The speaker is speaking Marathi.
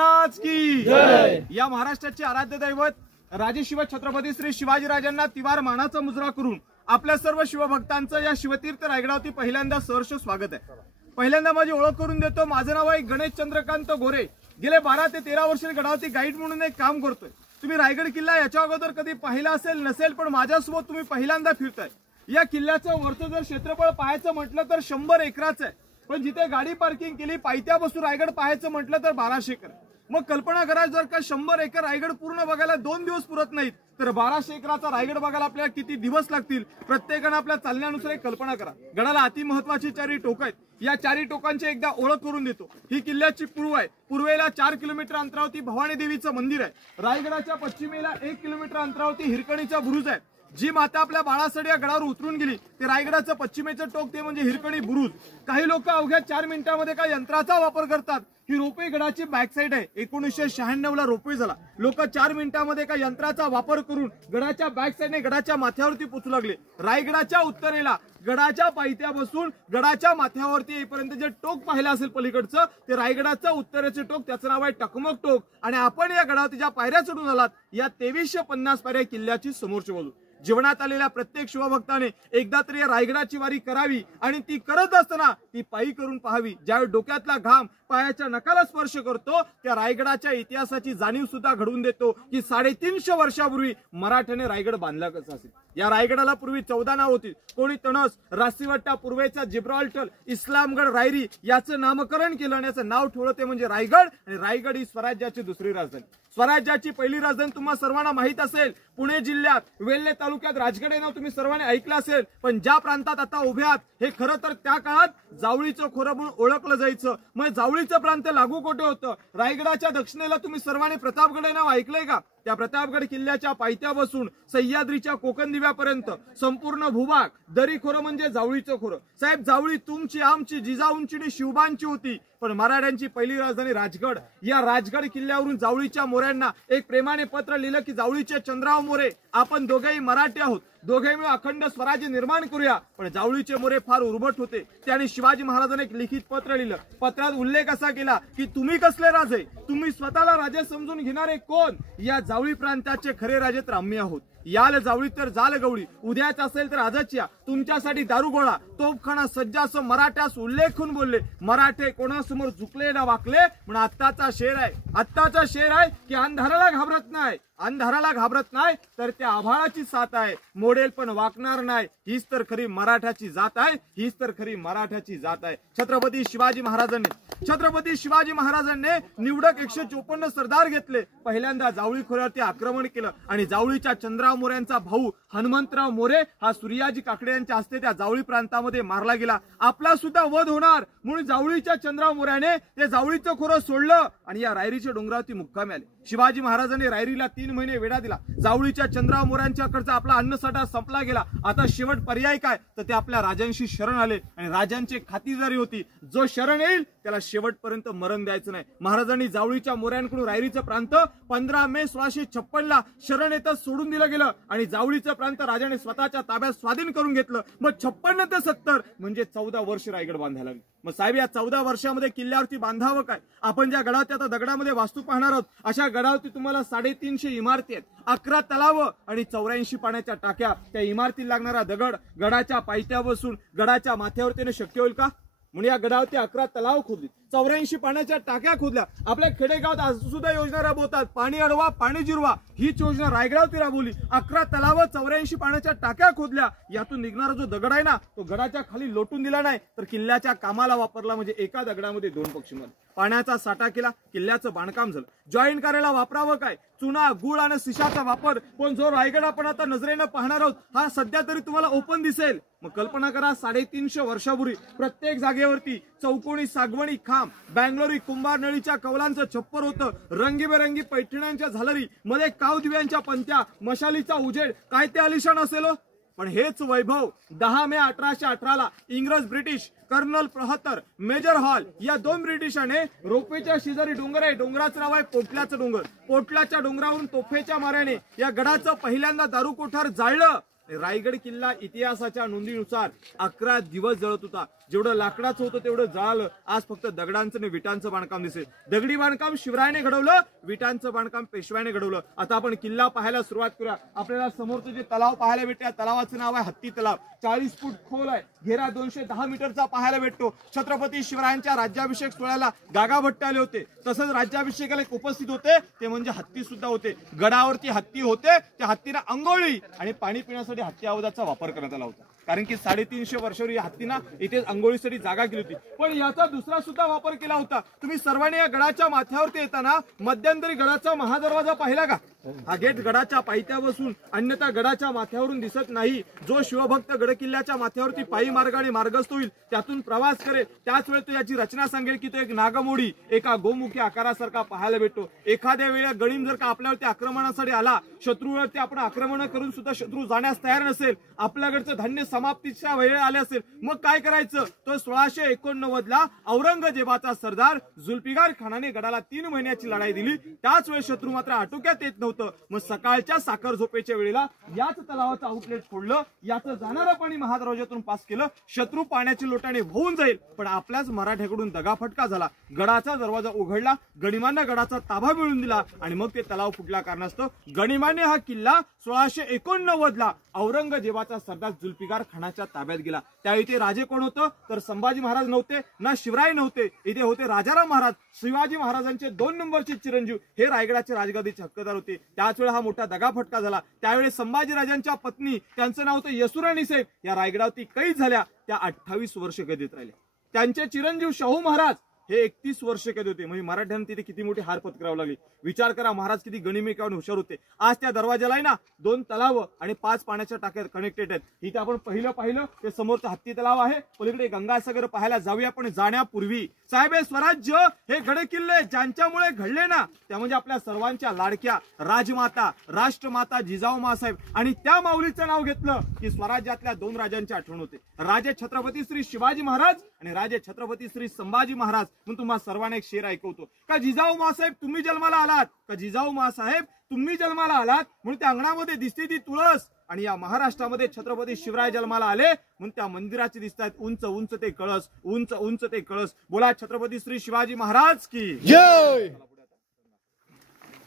महाराज की जय। या महाराष्ट्राचे आराध्य दैवत राजशिव छत्रपती श्री शिवाजीराजांना तिवार मानाचा मुजरा करून आपल्या सर्व शिवभक्तांचं या शिवतीर्थ रायगडावरती पहिल्यांदा सहर्ष स्वागत आहे। पहिल्यांदा माझी ओळख करून देतो। माझं नाव आहे गणेश चंद्रकांत गोरे। गेले 12 ते 13 वर्ष गडावरती गाईड म्हणून एक काम करतोय। तुम्ही रायगड किल्ला याच्या अगोदर कधी पाहिला असेल नसेल, पण माझ्यासोबत तुम्ही पहिल्यांदा फिरताय। या किल्ल्याचं वरचं जर क्षेत्रफळ पाहायचं म्हटलं तर 100 एकराचं आहे, पण जिथे गाडी पार्किंग केली पायथ्यापासून रायगड पाहायचं म्हटलं तर 1200 एकर। मग कल्पना करा, जर का 100 एकर रायगड पूर्ण बघायला 2 दिवस पुरत नाहीत, तर 1200 एकराचा रायगड बघायला आपल्याला किती दिवस लागतील? प्रत्येकाने आपल्या चालण्यानुसार एक कल्पना करा। गडाला अति महत्वाची 4 टोक आहेत। या 4 टोकांची एकदा ओळख करून देतो। ही किल्ल्याची पूर्व आहे। पूर्वेला 4 किलोमीटर अंतरावरती भवानी देवीचं मंदिर आहे। रायगडाच्या पश्चिमेला 1 किलोमीटर अंतरावरती हिरकणीचा बुरुज आहे। जी माता आपल्या बाळासाठी या गडावर उतरून गेली ते रायगडाचं पश्चिमेचं टोक ते म्हणजे हिरकणी बुरुज। काही लोक अवघ्या 4 मिनिटांमध्ये काय यंत्राचा वापर करतात। ही रोपवे गडाची बॅक साइड आहे। 1996 ला रोपवे झाला। लोक 4 मिनिटांमध्ये काय यंत्राचा वापर करून गडाच्या बॅक साइडने गडाच्या माथ्यावरती पोहोचू लागले। रायगडाच्या उत्तरेला गडाच्या पायथ्यापासून गडाच्या माथ्यावरती येईपर्यंत जे टोक पाहिलं असेल पलीकडचं ते रायगडाचं उत्तरेचे टोक, त्याचं नाव आहे टकमक टोक। आणि आपण या गडावरती ज्या पायऱ्या चढून आलात या 2350 पायऱ्या किल्ल्याची समोरची बाजू। जीवनात आलेल्या प्रत्येक शिवभक्ताने एकदा तरी या रायगडाची वारी करावी आणि ती करत असताना ती पायी करून पाहावी। ज्यावेळी डोक्यातला घाम पायाच्या नखाला स्पर्श करतो त्या रायगडाच्या इतिहासाची जाणीव सुद्धा घडवून देतो की 350 वर्षापूर्वी मराठ्याने रायगड बांधला कसा असेल। या रायगडाला पूर्वी 14 नाव होती। कोणी तणस, रासीवट्टा, पूर्वेचा जिब्राल्टर, इस्लामगड, रायरी याचं नामकरण केलं आणि याचं नाव ठेवलं ते म्हणजे रायगड। आणि रायगड ही स्वराज्याची दुसरी राजधानी। स्वराज्याची पहिली राजधानी तुम्हा सर्वांना माहित असेल, पुणे जिल्ह्यात वेल्हे तालुक्यात राजगड हे नाव तुम्ही सर्वांनी ऐकलं असेल। पण ज्या प्रांतात आता उभे आहात हे खरं तर त्या काळात जावळीचं खोरं म्हणून ओळखलं जायचं। मग जावळीचं प्रांत लागू कुठे होतं? रायगडाच्या दक्षिणेला तुम्ही सर्वांनी प्रतापगड हे नाव ऐकलंय का? त्या प्रतापगड किल्ल्याच्या पायथ्यापासून सह्याद्रीच्या कोकण दिव्यापर्यंत संपूर्ण भूभाग दरी खोरं म्हणजे जावळीचं खोरं। साहेब, जावळी तुमची, आमची, जिजाऊंची आणि शिवबांची होती, पण मराठ्यांची पहिली राजधानी राजगड। या राजगड किल्ल्यावरून जावळीच्या मोऱ्यांना एक प्रेमाने पत्र लिहिलं की जावळीचे चंद्रराव मोरे, आपण दोघेही मराठी आहोत, दोघे मिळून अखंड स्वराज्य निर्माण करूया। पण जावळीचे मोरे फार उर्मट होते। त्याने शिवाजी महाराजांना एक लिखित पत्र लिहिलं। पत्रात उल्लेख असा केला की तुम्ही कसले राजे, तुम्ही स्वतःला राजे समजून घेणारे कोण? या जावळी प्रांताचे खरे राजे तर आम्ही आहोत। याल जावळी तर जाल गवळी, उद्याच असेल तर आजच या, तुमच्यासाठी दारुगोळा तोफखाना सज्जास मराठ्यास उल्लेखून बोलले। मराठे कोणासमोर झुकले ना वाकले। म्हणून आत्ताचा शेर आहे की अंधाराला घाबरत नाही, अंधाराला घाबरत नाही तर त्या आभाळाची साथ आहे, मोडेल पण वाकणार नाही। हीच तर खरी मराठ्याची जात आहे, हीच तर खरी मराठ्याची जात आहे। छत्रपती शिवाजी महाराजांनी निवडक 154 सरदार घेतले। पहिल्यांदा जावळी खोऱ्यावरती आक्रमण केलं आणि जावळीच्या चंद्रराव मोऱ्यांचा भाऊ हनुमंतराव मोरे हा सूर्याजी काकडे यांच्या हस्ते त्या जावळी प्रांतामध्ये मारला गेला। आपला सुद्धा वध होणार म्हणून जावळीच्या चंद्रराव मोऱ्याने ते जावळीचं खोरं सोडलं आणि या रायरीच्या डोंगरावरती मुक्कामी आले। शिवाजी महाराजांनी रायरीला 3 महिने वेढा दिला। जावळीच्या चंद्रराव मोऱ्यांच्याकडचा आपला अन्नसाठा संपला गेला। आता शेवट पर्याय काय? तर ते आपल्या राजांशी शरण आले आणि राजांची खातिरदारी होती, जो शरण येईल त्याला शेवटपर्यंत मरण द्यायचं नाही। महाराजांनी जावळीच्या मोऱ्यांकडून रायरीचं प्रांत 15 मे 1656 ला शरण येतच सोडून दिलं गेलं आणि जावळीचं प्रांत राजाने स्वतःच्या ताब्यात स्वाधीन करून घेतलं। मग 56 ते 70 म्हणजे 14 वर्ष रायगड बांधायला लागले। मग साहेब, या 14 वर्षामध्ये किल्ल्यावरती बांधावं काय? आपण ज्या गडावरती आता दगडामध्ये वास्तू पाहणार आहोत अशा गडावरती तुम्हाला 350 इमारती आहेत, 11 तलाव आणि 84 पाण्याच्या टाक्या। त्या इमारतीला लागणारा दगड गडाच्या पायथ्या बसून गडाच्या माथ्यावरती शक्य होईल का? म्हणून या गडावरती 11 तलाव खोदली, 84 पाण्याच्या टाक्या खोदल्या। आपल्या खेडेगावात आज सुद्धा योजना राबवतात, पाणी अडवा पाणी जिरवा, हीच योजना रायगडावरती राबवली। 11 तलाव, 84 पाण्याच्या टाक्या खोदल्या। यातून निघणारा जो दगड आहे ना तो गडाच्या खाली लोटून दिला नाही तर किल्ल्याच्या कामाला वापरला। म्हणजे एका दगडामध्ये 2 पक्षी मरले। पाण्याचा साठा केला, किल्ल्याचं बांधकाम झालं। जॉईन करायला वापरावं काय? चुना, गुळ आणि शिशाचा वापर। पण जो रायगड आपण आता नजरेनं पाहणार आहोत हा सध्या तरी तुम्हाला ओपन दिसेल। मग कल्पना करा, 350 वर्षापूर्वी प्रत्येक जागेवरती चौकोनी सागवणी खांब, बँगलोरी कुंभार नळीच्या कौलांचं छप्पर होतं, रंगीबेरंगी पैठण्यांच्या झालरी, मध्ये कावदिव्यांच्या पंत्या, मशालीचा उजेड, काय ते आलिशान असेल। पण हेच वैभव 10 मे 1818 ला इंग्रज, ब्रिटिश, कर्नल प्रहतर, मेजर हॉल या 2 ब्रिटिशाने रोपवेच्या शेजारी डोंगर आहे, डोंगराचं नाव आहे पोटल्याचं डोंगर। पोटल्याच्या डोंगरावरून तोफेच्या माऱ्याने या गडाचं पहिल्यांदा दारू कोठार जाळलं। रायगड किल्ला इतिहासाच्या नोंदीनुसार 11 दिवस जळत होता. जेवढं लाकडाचं होतं तेवढं जळालं. आज फक्त दगडांचं आणि विटांचं बांधकाम दिसेल. दगडी बांधकाम शिवरायाने घडवलं, विटांचं बांधकाम पेशव्याने घडवलं. आता आपण किल्ला पाहायला सुरुवात करूया. आपल्याला समोरचं जे तलाव पाहायला भेटते, त्या तलावाचं नाव आहे हत्ती तलाव. 40 फूट खोल आहे, घेरा 210 मीटरचा पाहायला भेटतो. छत्रपती शिवरायांच्या राज्याभिषेक सोहळ्याला गागा भट्ट आले होते. तसंच राज्याभिषेकाला एक उपस्थित होते, ते म्हणजे हत्ती सुद्धा होते. गडावरती हत्ती होते. त्या हत्तीला अंघोळी आणि पाणी पिण्यासाठी हत्ती आवाजाचा वापर करण्यात आला होता. कारण की 350 वर्षापूर्वी या हत्तींना इथे अंघोळीसाठी जागा केली होती. पण याचा दुसरा सुद्धा वापर केला होता. तुम्ही सर्वांनी या गडाच्या माथ्यावरती येताना मध्यंतरी गडाचा महादरवाजा पाहिला का? हा गेट गडाच्या पायथ्या बसून, अन्यथा गडाच्या माथ्यावरून दिसत नाही. जो शिवभक्त गड किल्ल्याच्या माथ्यावरती पायी मार्गाने मार्गस्थ होईल, त्यातून प्रवास करेल, त्याच वेळी तो याची रचना सांगेल की तो एक नागमोडी एका गोमुखी आकारासारखा पाहायला भेटतो. एखाद्या वेळेला गणिम जर का आपल्यावरती आक्रमणासाठी आला, शत्रूवरती आपण आक्रमण करून सुद्धा शत्रू जाण्यास तयार नसेल, आपल्याकडचं धान्य समाप्तीच्या वेळेला आले असेल, मग काय करायचं? तो 1689 ला औरंगजेबाचा सरदार जुल्फिकार खानाने गडाला 3 महिन्याची लढाई दिली. त्याच वेळी शत्रू मात्र आटोक्यात येत नव्हतं. मग सकाळच्या साखर झोपेच्या वेळेला याच तलावाचं आउटलेट फोडलं, याचं जाणारं पाणी महादरवाज्यातून पास केलं. शत्रू पाण्याच्या लोटाने वाहून जाईल, पण आपल्याच मराठ्याकडून दगाफटका झाला. गडाचा दरवाजा उघडला, गणिमांना गडाचा ताबा मिळवून दिला आणि मग ते तलाव फुटला. कारणास्तव गणिमाने हा किल्ला 1689 ला औरंगजेबाचा सरदार जुल्फिकार खानाच्या ताब्यात गेला. त्यावेळी ते राजे कोण होतं? तर संभाजी महाराज नव्हते, ना शिवराय नव्हते. इथे होते राजाराम महाराज. शिवाजी महाराजांचे 2 नंबरचे चिरंजीव हे रायगडाचे राजगादीचे हक्कदार होते. त्याच वेळी हा मोठा दगाफटका झाला. त्यावेळी संभाजी राजांच्या पत्नी, त्यांचं नाव होतं यसुराणी साहेब, या रायगडावरती कैद झाल्या. त्या 28 वर्ष कैदेत राहिल्या. त्यांचे चिरंजीव शाहू महाराज हे 31 वर्ष कैद होते. म्हणजे मराठ्यांना तिथे किती मोठी हार पत्करावी लागली. विचार करा, महाराज किती गणिमिकावर हुशार होते. आज त्या दरवाजाला आहे ना 2 तलाव आणि 5 पाण्याच्या टाक्या कनेक्टेड आहेत. इथे आपण पाहिलं ते समोरचं हत्ती तलाव आहे. पलीकडे गंगासागर पाहायला जाऊया. पण जाण्यापूर्वी साहेब, हे स्वराज्य हे गडकिल्ले ज्यांच्यामुळे घडले ना, त्या म्हणजे आपल्या सर्वांच्या लाडक्या राजमाता, राष्ट्रमाता जिजाऊ मासाहेब. आणि त्या माऊलीचं नाव घेतलं की स्वराज्यातल्या 2 राजांची आठवण होते. राजे छत्रपती श्री शिवाजी महाराज आणि राजे छत्रपती श्री संभाजी महाराज. म्हणून तुम्हाला सर्वांना एक शेर ऐकवतो का, जिजाऊ मासाहेब तुम्ही जन्माला आलात का, जिजाऊ मासाहेब तुम्ही जन्माला आलात म्हणून त्या अंगणामध्ये दिसते ती तुळस. आणि या महाराष्ट्रामध्ये छत्रपती शिवराय जन्माला आले म्हणून त्या मंदिराचे दिसतात उंच उंच ते कळस, उंच उंच ते कळस. बोला छत्रपती श्री शिवाजी महाराज की जय.